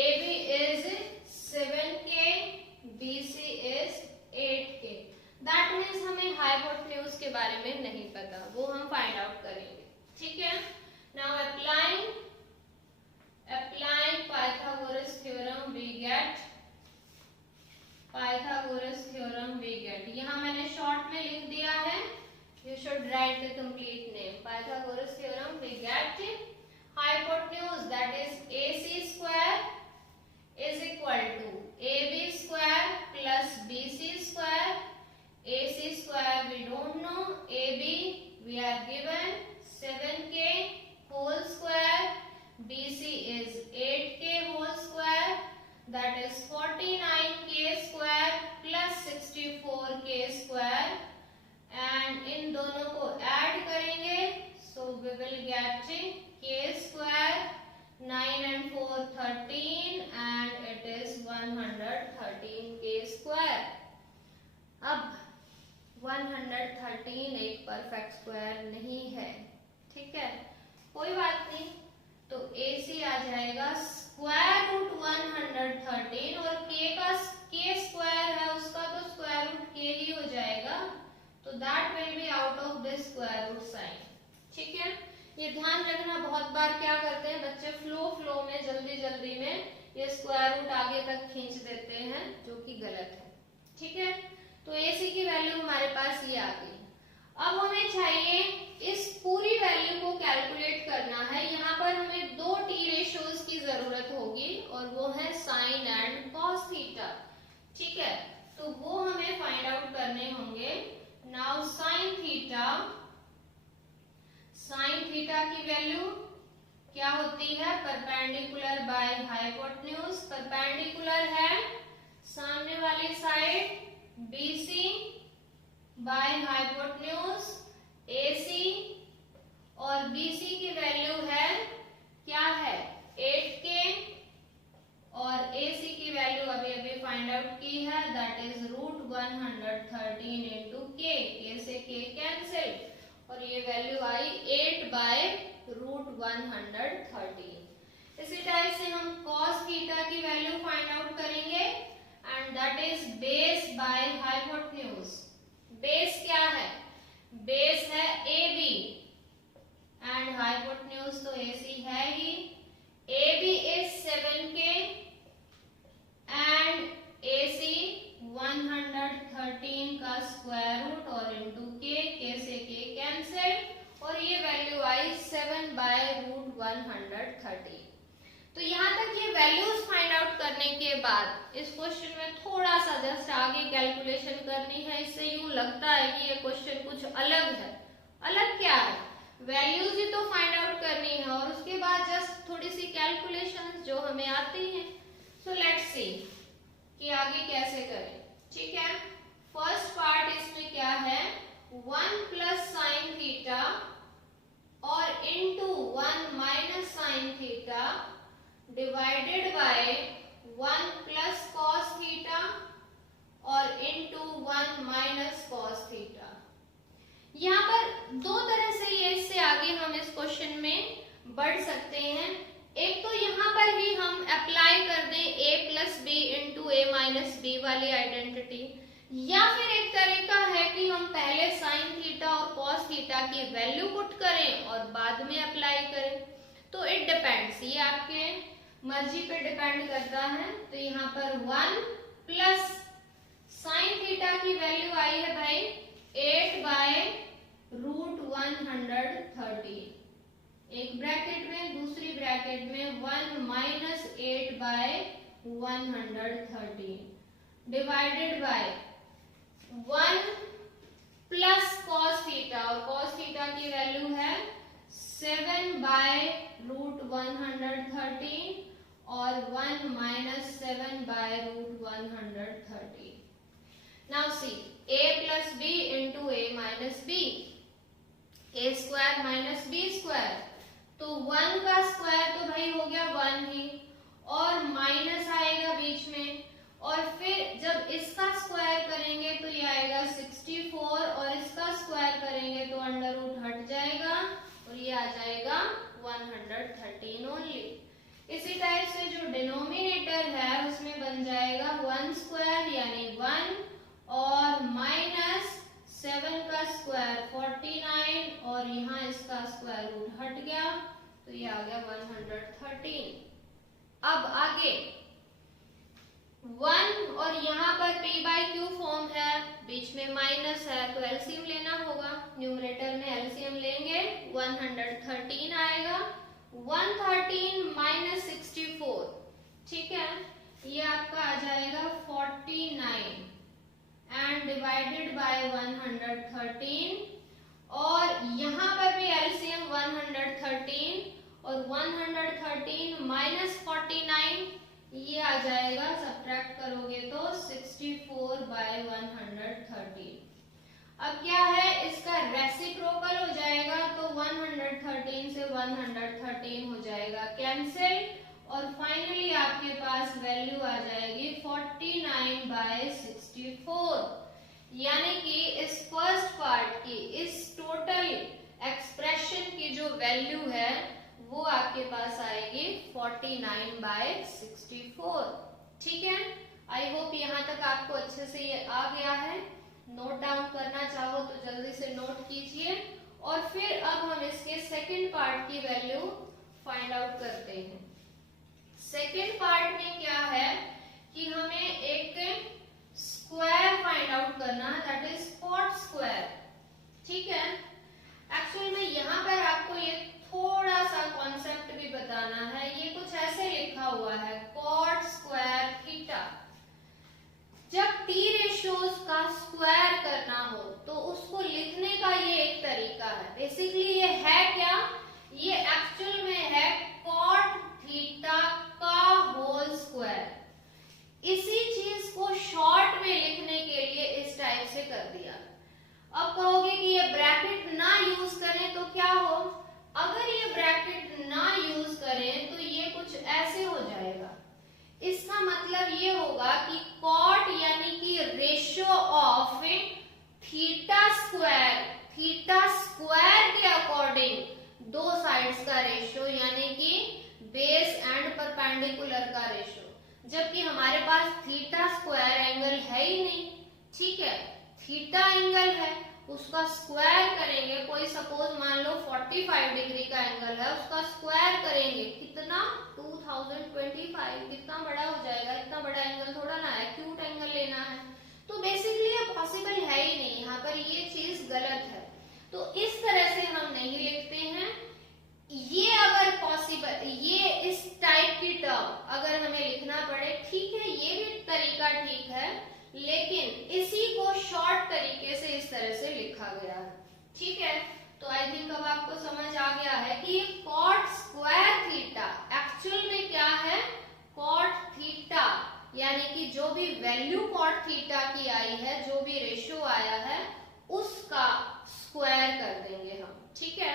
AB is 7K, BC is 8K, that means हमें हाइपोटेन्यूज के बारे में नहीं पता, वो हम फाइंड आउट करेंगे, ठीक है। Now applying Pythagoras theorem we get Pythagoras theorem we get, यहाँ मैंने शॉर्ट में लिख दिया है, you should write the complete name. Pythagoras theorem we get hypotenuse that is AC square is equal to AB square plus BC square. AC square we don't know, AB we are given 7K whole square, BC is 8K whole square, that is 49K square plus 64K square and इन दोनों को add करेंगे, so we will get K square, 9 and 4 13 and it is 113K square. अब 113 एक perfect square नहीं है, ठीक है, कोई बात नहीं, तो AC आ जाएगा स्क्वायर रूट 113 और K का K स्क्वायर है उसका तो स्क्वायर रूट K ही हो जाएगा, तो that will be out of this square root sign, ठीक है। ये ध्यान रखना, बहुत बार क्या करते हैं बच्चे फ्लो में जल्दी में ये स्क्वायर रूट आगे तक खींच देते हैं, जो कि गलत है, ठीक है। तो AC की वैल्यू हमारे पास ये आ गई। अब हमें चाहिए इस पूरी वैल्यू को कैलकुलेट करना है, यहाँ पर हमें दो टी रेशियोज की जरूरत होगी और वो है साइन एंड कॉस थीटा, ठीक है, तो वो हमें फाइंड आउट करने होंगे। नाउ साइन थीटा की वैल्यू क्या होती है, परपेंडिकुलर बाय हाइपोटेन्यूज, परपेंडिकुलर है सामने वाली side BC by hypotenuse AC और BC की वैल्यू है क्या है 8K और AC की वैल्यू अभी अभी फाइंड आउट की है दैट इज √113 इंटू K से K कैंसिल और ये वैल्यू आई 8/√113। इसी टाइप से हम cos थीटा की वैल्यू फाइंड आउट करेंगे and that is base by hypotenuse. Base क्या है बेस है AB एंड हाइपोटेन्यूज तो AC है ही। AB is 7K and AC 113 का स्क्वायर रूट और इंटू K से K कैंसिल और ये वैल्यू आई 7/√113। तो यहाँ तक ये वैल्यूज फाइंड आउट करने के बाद इस क्वेश्चन में थोड़ा सा जस्ट आगे कैलकुलेशन करनी है। इससे यूं लगता है कि ये क्वेश्चन कुछ अलग है। अलग क्या है वैल्यूज ही तो फाइंड आउट करनी है और उसके बाद जस्ट थोड़ी सी कैलकुलेशंस जो हमें आती हैं। सो लेट्स सी कि आगे कैसे करें। ठीक है फर्स्ट पार्ट इसमें क्या है 1 प्लस साइन थीटा और into 1 minus sine theta divided by 1 plus cos theta और इंटू 1 माइनस कॉस थीटा। यहाँ पर दो तरह से ये इससे आगे हम इस क्वेश्चन में बढ़ सकते हैं। एक तो यहाँ पर ही हम अप्लाई कर दें a plus B into A minus B वाली आइडेंटिटी, या फिर एक तरीका है कि हम पहले साइन थीटा और कॉस थीटा की वैल्यू पुट करें और बाद में अप्लाई करें। तो इट डिपेंड्स ये आपके मर्जी पे डिपेंड करता है। तो यहाँ पर 1 प्लस साइन थीटा की वैल्यू आई है भाई 8/√113 एक ब्रैकेट में, दूसरी ब्रैकेट में 1 minus 8/113 divided by 1 plus cos theta और कॉस थीटा की वैल्यू है 7/√113 और 1 minus 7/√113। Now see a plus B into A minus B, A square minus B square, तो 1 का स्क्वायर तो भाई हो गया 1 ही और माइनस आएगा बीच में और फिर जब इसका स्क्वायर करेंगे तो ये आएगा 64 और इसका स्क्वायर करेंगे तो अंडर रूट हट जाएगा और ये आ जाएगा 113 ओनली। इसी टाइप से जो डिनोमिनेटर है उसमें बन जाएगा 1 स्क्वायर यानी 1 और माइनस 7 का स्क्वायर 49 और यहाँ इसका स्क्वायर रूट हट गया तो ये आ गया 113। अब आगे 1 और यहाँ पर p/q फॉर्म है, बीच में माइनस है तो एलसीएम लेना होगा। न्यूमरेटर में एलसीएम लेंगे 113 आएगा, 113 माइनस 64 ठीक है ये आपका आ जाएगा 49 एंड डिवाइडेड बाय 113 और यहाँ पर भी एलसीएम 113 और 113 माइनस 49 ये आ जाएगा, सब्ट्रैक्ट करोगे तो 64/113। अब क्या है इसका रेसिप्रोकल हो जाएगा तो 113 से 113 हो जाएगा कैंसिल और फाइनली आपके पास वैल्यू आ जाएगी 49/64। यानी कि इस फर्स्ट पार्ट की इस टोटल एक्सप्रेशन की जो वैल्यू है वो आपके पास आएगी 49/64। ठीक है आई होप यहाँ तक आपको अच्छे से ये आ गया है। नोट डाउन करना चाहो तो जल्दी से नोट कीजिए और फिर अब हम इसके सेकंड पार्ट की वैल्यू फाइंड आउट करते हैं। सेकंड पार्ट में क्या है कि हमें एक स्क्वायर फाइंड आउट करना है दैट इज कॉट स्क्वायर। ठीक है एक्चुअल में यहाँ पर आपको ये थोड़ा सा कॉन्सेप्ट भी बताना है। ये कुछ ऐसे लिखा हुआ है कॉट स्क्वायर थीटा। जब टी रेशियोज का स्क्वायर करना हो तो उसको लिखने का ये एक तरीका है। बेसिकली ये है क्या, ये एक्चुअल में है कॉट थीटा का होल स्क्वायर। इसी चीज को शॉर्ट में लिखने के लिए इस टाइप से कर दिया। अब कहोगे कि ये ब्रैकेट ना यूज करें तो क्या हो, अगर ये ब्रैकेट ना यूज करें तो ये कुछ ऐसे हो जाएगा। इसका मतलब ये होगा कि कॉट यानी कि रेशियो ऑफ थीटा स्क्वायर के अकॉर्डिंग दो साइड्स का रेशियो यानी कि बेस एंड परपेंडिकुलर का रेशियो, जबकि हमारे पास थीटा स्क्वायर एंगल है ही नहीं। ठीक है, थीटा एंगल है, उसका स्क्वायर करेंगे। कोई सपोज मान लो 45 डिग्री का एंगल है, उसका स्क्वायर करेंगे कितना 2025, कितना बड़ा हो जाएगा। इतना बड़ा एंगल थोड़ा ना है, एक्यूट एंगल लेना है। तो बेसिकली ये पॉसिबल है ही नहीं, यहाँ पर ये चीज गलत है। तो इस तरह से हम नहीं लिखते हैं। ये अगर पॉसिबल, ये इस टाइप की टर्म अगर हमें लिखना पड़े, ठीक है, ये भी तरीका ठीक है, लेकिन इसी को शॉर्ट तरीके से इस तरह से लिखा गया है। ठीक है, तो आई थिंक अब आपको समझ आ गया है कि ये कॉट स्क्वायर थीटा एक्चुअल में क्या है, कॉट थीटा, यानी कि जो भी वैल्यू कॉट थीटा की आई है, जो भी रेशियो आया है, उसका स्क्वायर कर देंगे हम। ठीक है,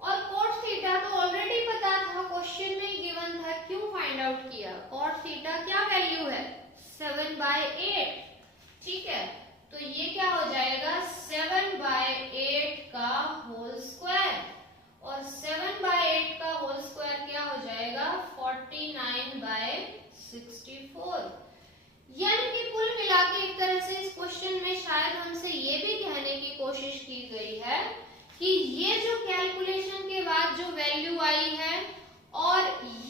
और कॉट थीटा तो ऑलरेडी पता था, क्वेश्चन में गिवन था। क्यों फाइंड आउट किया? कॉट थीटा क्या वैल्यू है, 7/8। ठीक है, तो ये क्या हो जाएगा 7/8 का होल स्क्वायर, और 7/8 का होल स्क्वायर क्या हो जाएगा 49/64। यानी कि कुल मिला के एक तरह से इस क्वेश्चन में शायद हमसे ये भी कहने की कोशिश की गई है कि ये जो कैलकुलेशन के बाद जो वैल्यू आई है और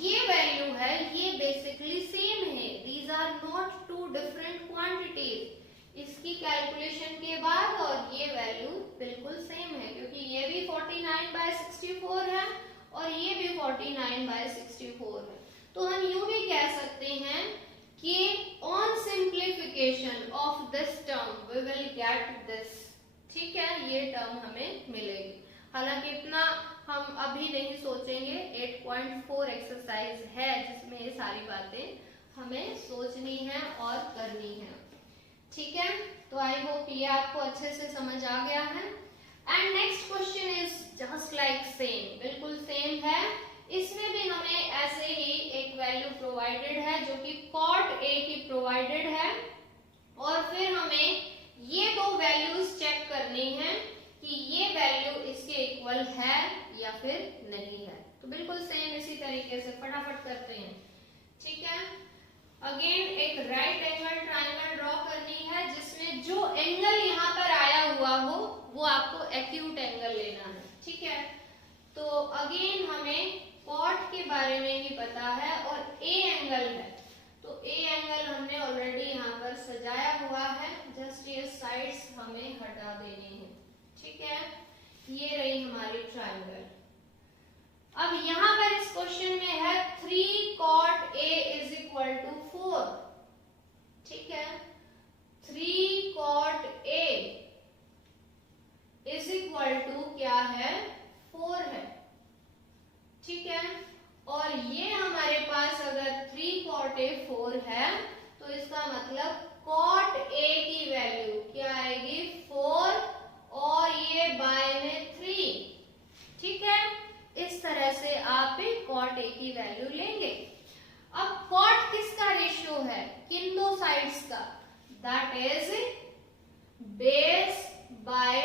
ये वैल्यू है, ये बेसिकली सेम है। These are not two different quantities. इसकी कैलकुलेशन के बाद और ये वैल्यू बिल्कुल सेम है, क्योंकि ये भी 49/64 है और ये भी 49/64 है। तो हम यूं भी कह सकते हैं कि on simplification of this term we will get this. ठीक है, ये टर्म हमें मिलेगी। हालांकि इतना हम अभी नहीं सोचेंगे, 8.4 एक्सरसाइज है जिसमें ये सारी बातें हमें सोचनी है और करनी है। ठीक है, तो आई होप ये आपको अच्छे से समझ आ गया है। And next question is just like same, बिल्कुल सेम है। इसमें भी हमें ऐसे ही एक वैल्यू प्रोवाइडेड है जो कि कॉट ए की प्रोवाइडेड है, और फिर हमें ये दो वैल्यूज चेक करनी है कि ये वैल्यू इसके इक्वल है या फिर नहीं है। तो बिल्कुल सेम इसी तरीके से फटाफट करते हैं। ठीक है, अगेन एक राइट एंगल ट्रायंगल ड्रॉ करनी है जिसमें जो एंगल यहाँ पर आया हुआ हो वो आपको एक्यूट एंगल लेना है। ठीक है, तो अगेन हमें कॉट के बारे में ही पता है और ए एंगल है, तो ए एंगल हमने ऑलरेडी यहाँ पर सजाया हुआ है, जस्ट ये साइड्स हमें हटा देने हैं। ठीक है, ये रही हमारी ट्रायंगल। अब यहाँ पर इस क्वेश्चन में है 3 cot A = 4। ठीक है, 3 cot A = क्या है 4 है। ठीक है, और ये हमारे पास अगर 3 cot A 4 है तो इसका मतलब cot A की वैल्यू क्या आएगी 4 और ये बाय में 3। ठीक है, इस तरह से आप cot A की वैल्यू लेंगे। अब cot किसका रेशियो है, किन दो साइड्स का, that is base by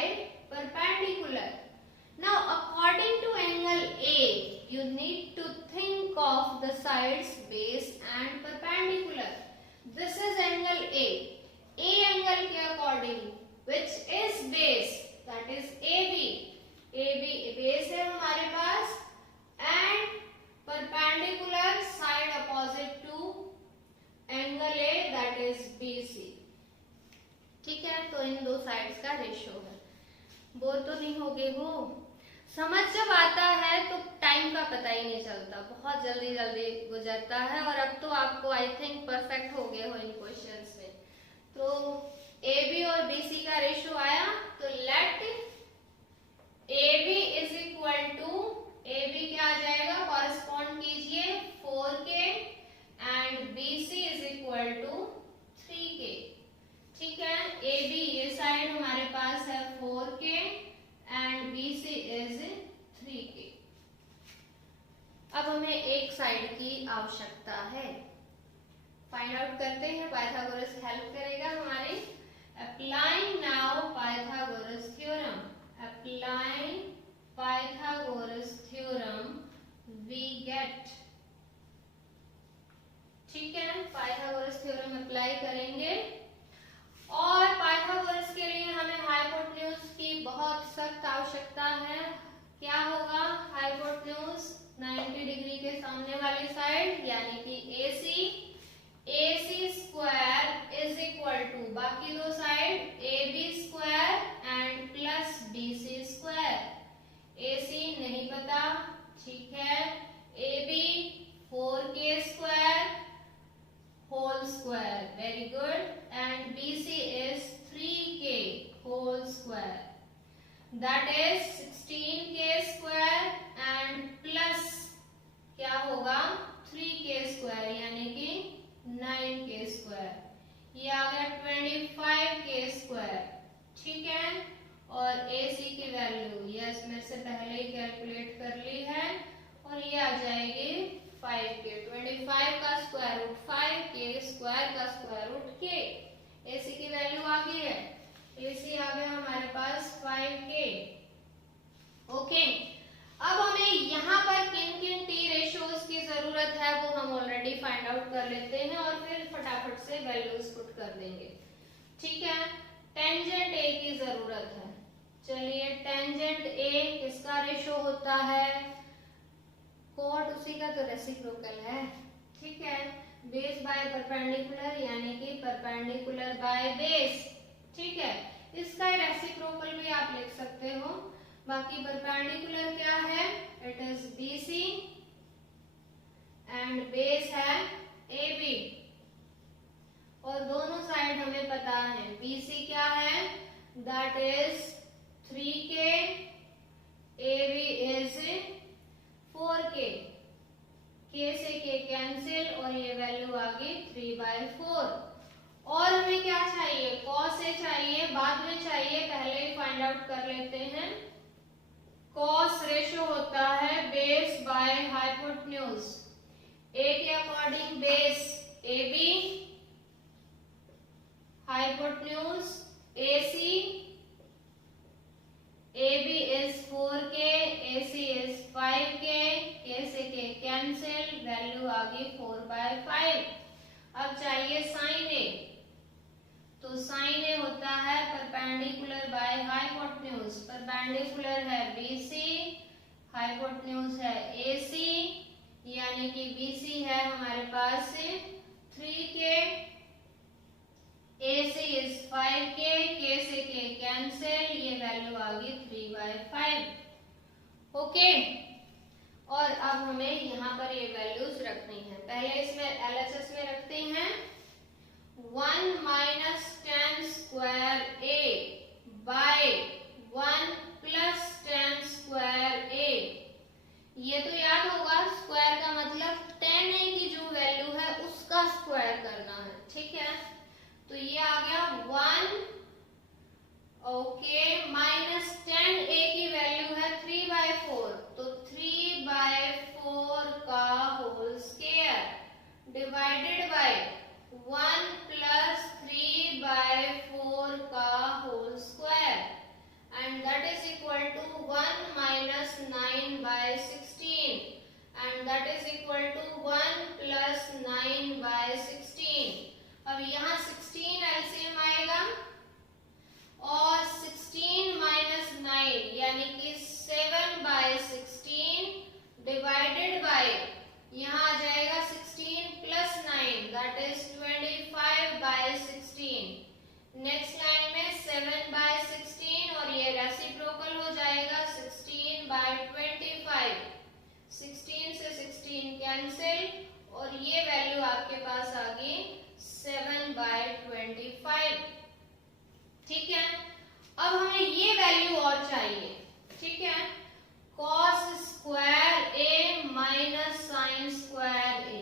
perpendicular. Now according to angle A you need to think of the sides base and perpendicular. This is angle A. A angle के according which is base, that is AB. AB base है हमारे पास and perpendicular side opposite to angle A, that is BC. ठीक है, तो इन दो sides का ratio है। Bore तो नहीं हो गए हो? समझ जब आता है तो टाइम का पता ही नहीं चलता, बहुत जल्दी जल्दी गुजरता है। और अब तो आपको आई थिंक परफेक्ट हो गए हो इन क्वेश्चंस में। तो AB और BC का रेशियो आया, तो लेट AB AB क्या आ जाएगा, कॉरेस्पॉन्ड कीजिए 4K एंड BC = 3K। ठीक है, AB ये साइड हमारे पास है 4K and BC is 3K। अब हमें एक साइड की आवश्यकता है, फाइंड आउट करते हैं। पाइथागोरस हेल्प करेगा हमारी। Applying now Pythagoras theorem, applying Pythagoras theorem we get, ठीक है, पाइथागोरस थ्योरम अप्लाई करेंगे। और पाइथागोरस के लिए हमें हाइपोटेन्यूज की बहुत सख्त आवश्यकता है। क्या होगा? हाइपोटेन्यूज 90 डिग्री के सामने वाली साइड यानी कि AC square is equal to बाकी दो side AB square and plus BC square. AC नहीं पता, ठीक है, AB 4K square whole square, very good, and BC is 3K whole square, that is 16K square and plus क्या होगा 3K square यानी कि 9K square, ये आ गया 25K square, ठीक है। और AC की वैल्यू ये इसमें से पहले ही कैलकुलेट कर ली है और ये आ जाएगी 5K, 25 का स्क्वायर रूट 5K स्क्वायर का स्क्वायर रूट K। AC की वैल्यू आ गई है, AC आ गया हमारे पास 5K। ओके, अब हमें यहाँ पर किन किन टी रेशियोज की जरूरत है वो हम ऑलरेडी फाइंड आउट कर लेते हैं और फिर फटाफट से वैल्यूज पुट कर देंगे, ठीक है। टेंजेंट A की जरूरत है। चलिए, टेंजेंट A किसका रेशियो होता है? कोट उसी का तो रेसिप्रोकल है, ठीक है। बेस बाय परपेंडिकुलर यानी कि परपेंडिकुलर बाय बेस, ठीक है। इसका रेसिप्रोकल भी आप लिख सकते हो। बाकी परपेंडिकुलर क्या है? It is BC and base है AB और दोनों साइड हमें पता है। BC क्या है? That is 3K, AB is 4K, K से K कैंसिल और ये वैल्यू आ गई 3/4। और हमें क्या चाहिए? cos A चाहिए, बाद में चाहिए, पहले ही फाइंड आउट कर लेते हैं। cos रेशियो होता है बेस बाय हाइपोटेन्यूज। A के according base AB, hypotenuse AC, AB is 4K, AC is 5K, K से K कैंसिल, वैल्यू आ गई 4/5। अब चाहिए साइन A, तो साइन A होता है परपेंडिकुलर बाय हाइपोटेन्यूज। परपेंडिकुलर है BC, हाइपोटेन्यूज है AC, यानी कि BC है हमारे पास 3K, AC is 5K, K से K कैंसिल, ये वैल्यू आ गई 3/5। ओके, और अब हमें यहाँ पर ये वैल्यूज रखनी है। पहले इसमें LHS में रखते हैं 1 minus ten square A by 1 plus ten square A। ये तो याद होगा, स्क्वायर का मतलब 10A की जो वैल्यू है उसका स्क्वायर करना है, ठीक है। तो ये आ गया 1, ओके, माइनस 10A की वैल्यू है 3/4, तो 3/4 का whole square divided by 1 plus 3/4 का whole square and that is equal to 1 minus 9/16 and that is equal to 1 plus 9/16। अब यहाँ 16 एलसीएम आएगा और 16 माइनस 9 यानी कि 7/16 डिवाइडेड बाय यहाँ आ जाएगा 16 plus 9 that is 25/16। Next line में 7/16 और ये रेसिप्रोकल हो जाएगा 16/25। 16 से 16 कैंसिल और ये वैल्यू आपके पास आ गई 7/25, ठीक है। अब हमें ये वैल्यू और चाहिए, ठीक है। cos square A minus sine square A।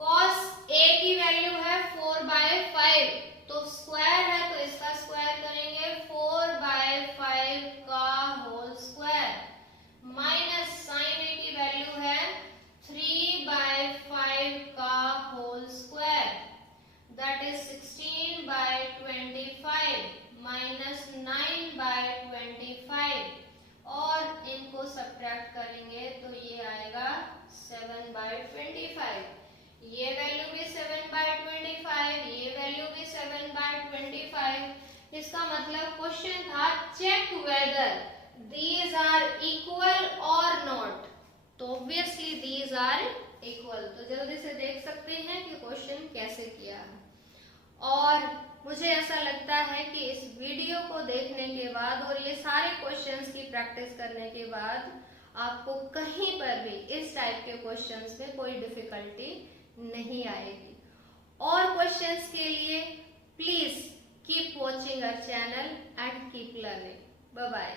cos A की वैल्यू है 4/5, तो स्क्वायर है तो इसका स्क्वायर करेंगे 4/5 का whole square, minus sine A की वैल्यू इसका मतलब क्वेश्चन था check whether these are equal और नॉट, तो ऑब्वियसली दीज आर इक्वल। तो जल्दी से देख सकते हैं कि क्वेश्चन कैसे किया है। और मुझे ऐसा लगता है कि इस वीडियो को देखने के बाद और ये सारे क्वेश्चंस की प्रैक्टिस करने के बाद आपको कहीं पर भी इस टाइप के क्वेश्चंस में कोई डिफिकल्टी नहीं आएगी। और क्वेश्चंस के लिए please keep watching our channel and keep learning. Bye bye.